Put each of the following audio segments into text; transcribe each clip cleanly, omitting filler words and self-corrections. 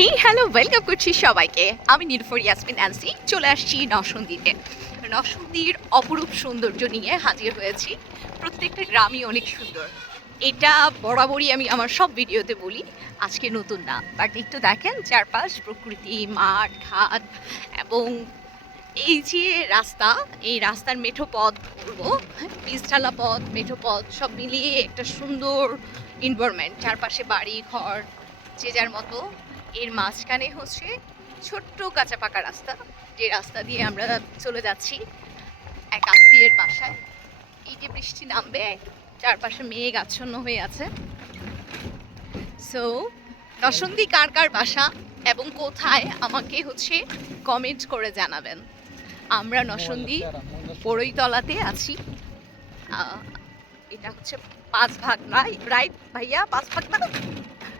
এই hello, welcome করছি সবাইকে। আমি নীলুফার ইয়াসমিন অ্যান্সি চলে আসছি নরসিংদীতে। নরসিংদীর অপরূপ সৌন্দর্য নিয়ে হাজির হয়েছি। প্রত্যেকটা গ্রামই অনেক সুন্দর, এটা বরাবরই আমি আমার সব ভিডিওতে বলি। আজকে নতুন না, বাট একটু দেখেন চারপাশ, প্রকৃতি, মাঠ ঘাট এবং এই যে রাস্তা, এই রাস্তার মেঠো পথ বলবো, পিচঢালা পথ, মেঠো পথ সব মিলিয়ে একটা সুন্দর এনভায়রনমেন্ট। চারপাশে বাড়ি ঘর যে যার মতো, এর মাঝখানে হচ্ছে ছোট্ট কাঁচা পাকা রাস্তা, যে রাস্তা দিয়ে আমরা চলে যাচ্ছি এক আত্মীয়ের বাসায়। এই যে বৃষ্টি নামবে, চারপাশে মেঘ আচ্ছন্ন হয়ে আছে। সো নরসিংদী কার কার বাসা এবং কোথায় আমাকে হচ্ছে কমেন্ট করে জানাবেন। আমরা নরসিংদী বড়ইতলাতে আছি। এটা হচ্ছে 5 ভাগ রাইট ভাইয়া, 5 ভাগ না,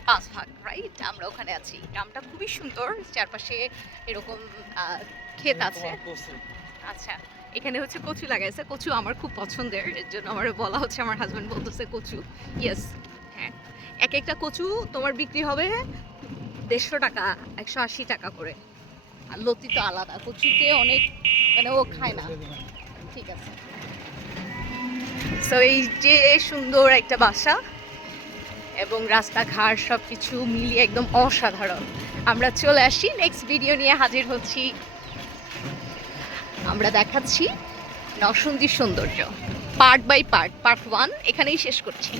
5 ভাগ রাইট। আমরা ওখানে আছি। গ্রামটা খুবই সুন্দর, চারপাশে এরকম ক্ষেত আছে। আচ্ছা, এখানে হচ্ছে কচু লাগাইছে। কচু আমার খুব পছন্দের, এর জন্য আমার বলা হচ্ছে, আমার হাজব্যান্ড বলতেছে কচু। ইয়েস, হ্যাঁ, এক একটা কচু তোমার বিক্রি হবে 150 টাকা, 180 টাকা করে। আর লতি তো আলাদা, কচুতে অনেক, মানে ও খায় না। ঠিক আছে। সো এই যে সুন্দর একটা বাসা এবং রাস্তাঘাট সব কিছু মিলিয়ে একদম অসাধারণ। আমরা চলে আসি, নেক্সট ভিডিও নিয়ে হাজির হচ্ছি। আমরা দেখাচ্ছি নরসিংদীর সৌন্দর্য পার্ট বাই পার্ট। পার্ট 1 এখানেই শেষ করছি।